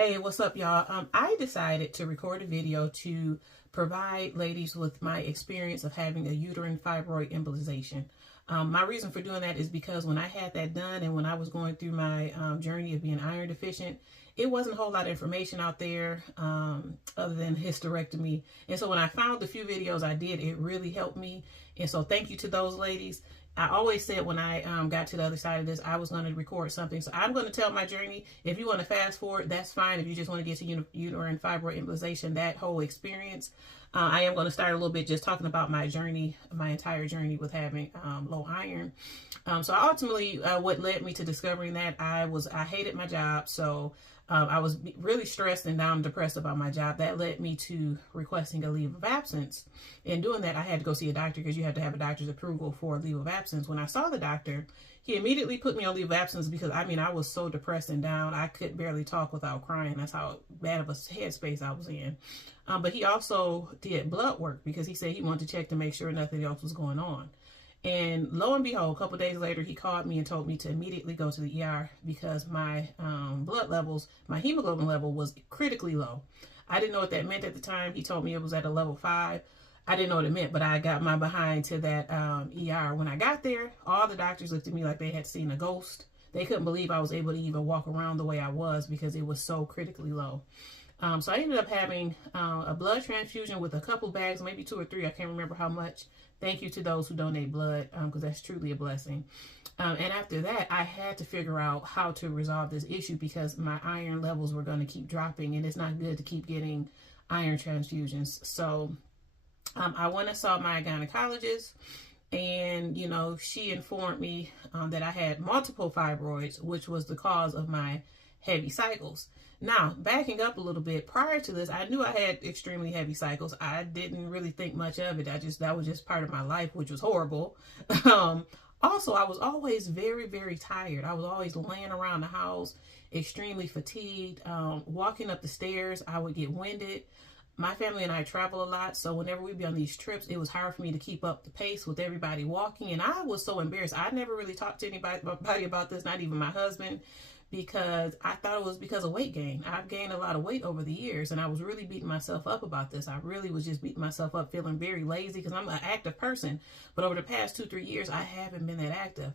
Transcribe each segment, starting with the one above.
Hey, what's up, y'all? I decided to record a video to provide ladies with my experience of having a uterine fibroid embolization. My reason for doing that is because when I had that done and when I was going through my journey of being iron deficient, it wasn't a whole lot of information out there other than hysterectomy. And so when I found the few videos I did, it really helped me. And so thank you to those ladies. I always said when I got to the other side of this, I was going to record something. So I'm going to tell my journey. If you want to fast forward, that's fine. If you just want to get to uterine fibroid embolization, that whole experience, I am going to start a little bit just talking about my journey, my entire journey with having low iron. So ultimately, what led me to discovering that I hated my job. So I was really stressed and down and depressed about my job. That led me to requesting a leave of absence. In doing that, I had to go see a doctor because you have to have a doctor's approval for a leave of absence. When I saw the doctor, he immediately put me on leave of absence because, I was so depressed and down. I could barely talk without crying. That's how bad of a headspace I was in. But he also did blood work because he said he wanted to check to make sure nothing else was going on. And lo and behold, a couple of days later, he called me and told me to immediately go to the ER because my blood levels, my hemoglobin level was critically low. I didn't know what that meant at the time. He told me it was at a level 5. I didn't know what it meant, but I got my behind to that ER. When I got there, all the doctors looked at me like they had seen a ghost. They couldn't believe I was able to even walk around the way I was because it was so critically low. So I ended up having a blood transfusion with a couple bags, maybe 2 or 3. I can't remember how much. Thank you to those who donate blood because that's truly a blessing. And after that, I had to figure out how to resolve this issue because my iron levels were going to keep dropping and it's not good to keep getting iron transfusions. So I went and saw my gynecologist and, she informed me that I had multiple fibroids, which was the cause of my heavy cycles. Now, backing up a little bit, prior to this, I knew I had extremely heavy cycles. I didn't really think much of it. That was just part of my life, which was horrible. Also, I was always very, very tired. I was always laying around the house, extremely fatigued. Walking up the stairs, I would get winded. My family and I travel a lot, so whenever we'd be on these trips, it was hard for me to keep up the pace with everybody walking, and I was so embarrassed. I never really talked to anybody about this, not even my husband, because I thought it was because of weight gain. I've gained a lot of weight over the years, and I was really beating myself up about this. I really was just beating myself up, feeling very lazy, because I'm an active person, but over the past 2-3 years, I haven't been that active.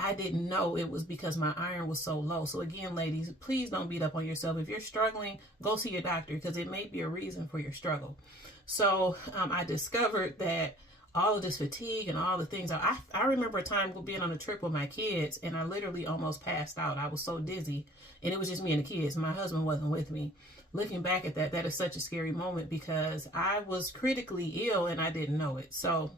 I didn't know it was because my iron was so low. So again, ladies, please don't beat up on yourself. If you're struggling, go see your doctor because it may be a reason for your struggle. So I discovered that all of this fatigue and all the things, I remember a time being on a trip with my kids and I literally almost passed out. I was so dizzy and it was just me and the kids. My husband wasn't with me. Looking back at that, that is such a scary moment because I was critically ill and I didn't know it. So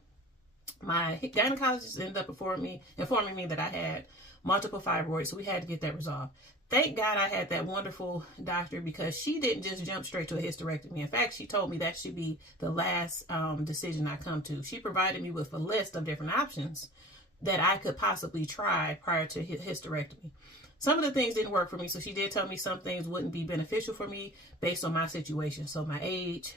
my gynecologist ended up informing me that I had multiple fibroids, so we had to get that resolved. Thank God I had that wonderful doctor because she didn't just jump straight to a hysterectomy. In fact, she told me that should be the last decision I come to. She provided me with a list of different options that I could possibly try prior to hysterectomy. Some of the things didn't work for me, so she did tell me some things wouldn't be beneficial for me based on my situation. So my age,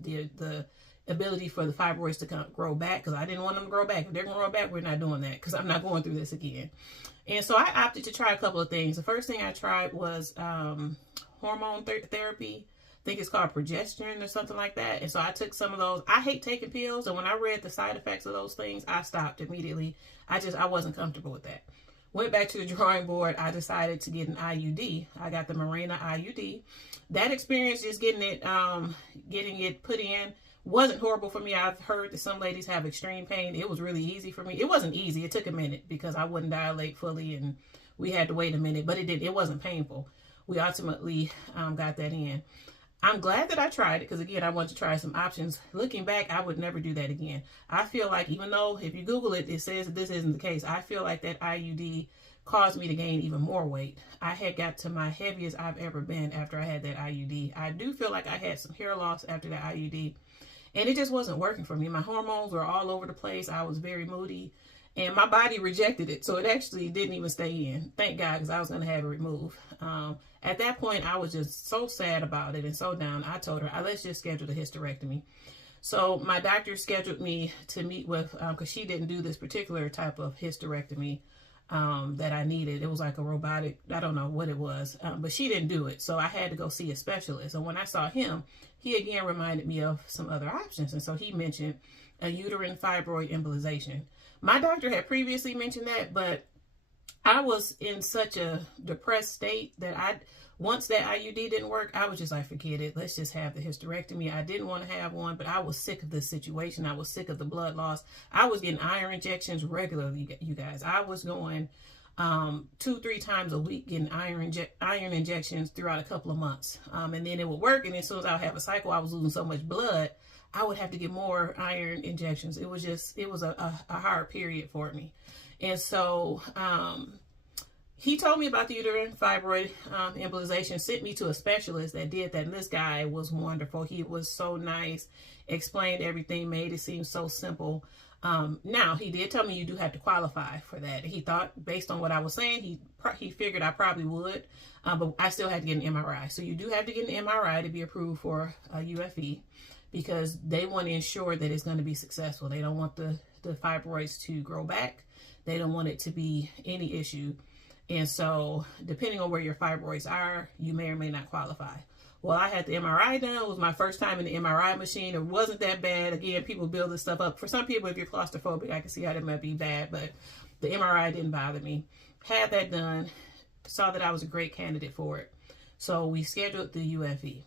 the ability for the fibroids to grow back, because I didn't want them to grow back. If they're going to grow back, we're not doing that because I'm not going through this again. And so I opted to try a couple of things. The first thing I tried was hormone therapy. I think it's called progesterone or something like that. And so I took some of those. I hate taking pills. And when I read the side effects of those things, I stopped immediately. I wasn't comfortable with that. Went back to the drawing board. I decided to get an IUD. I got the Mirena IUD. That experience, just getting it put in, wasn't horrible for me. I've heard that some ladies have extreme pain. It was really easy for me. It wasn't easy. It took a minute because I wouldn't dilate fully and we had to wait a minute, but it wasn't painful. We ultimately got that in. I'm glad that I tried it because, again, I wanted to try some options. Looking back, I would never do that again. I feel like even though if you Google it, it says that this isn't the case, I feel like that IUD caused me to gain even more weight. I had got to my heaviest I've ever been after I had that IUD. I do feel like I had some hair loss after that IUD. And it just wasn't working for me. My hormones were all over the place. I was very moody. And my body rejected it. So it actually didn't even stay in. Thank God, because I was going to have it removed. At that point, I was just so sad about it and so down. I told her, let's just schedule the hysterectomy. So my doctor scheduled me to meet with, because she didn't do this particular type of hysterectomy. that I needed. It was like a robotic, I don't know what it was, but she didn't do it. So I had to go see a specialist. And when I saw him, he again reminded me of some other options. And so he mentioned a uterine fibroid embolization. My doctor had previously mentioned that, but I was in such a depressed state that once that IUD didn't work, I was just like, forget it. Let's just have the hysterectomy. I didn't want to have one, but I was sick of this situation. I was sick of the blood loss. I was getting iron injections regularly, you guys. I was going 2-3 times a week getting iron injections throughout a couple of months. And then it would work. And as soon as I would have a cycle, I was losing so much blood, I would have to get more iron injections. It was a hard period for me. And so, he told me about the uterine fibroid embolization, sent me to a specialist that did that. And this guy was wonderful. He was so nice, explained everything, made it seem so simple. Now, he did tell me you do have to qualify for that. He thought, based on what I was saying, he figured I probably would, but I still had to get an MRI. So you do have to get an MRI to be approved for a UFE, because they want to ensure that it's going to be successful. They don't want the fibroids to grow back. They don't want it to be any issue. And so depending on where your fibroids are, you may or may not qualify. Well, I had the MRI done. It was my first time in the MRI machine. It wasn't that bad. Again, people build this stuff up. For some people, if you're claustrophobic, I can see how that might be bad, but the MRI didn't bother me. Had that done, saw that I was a great candidate for it. So we scheduled the UFE.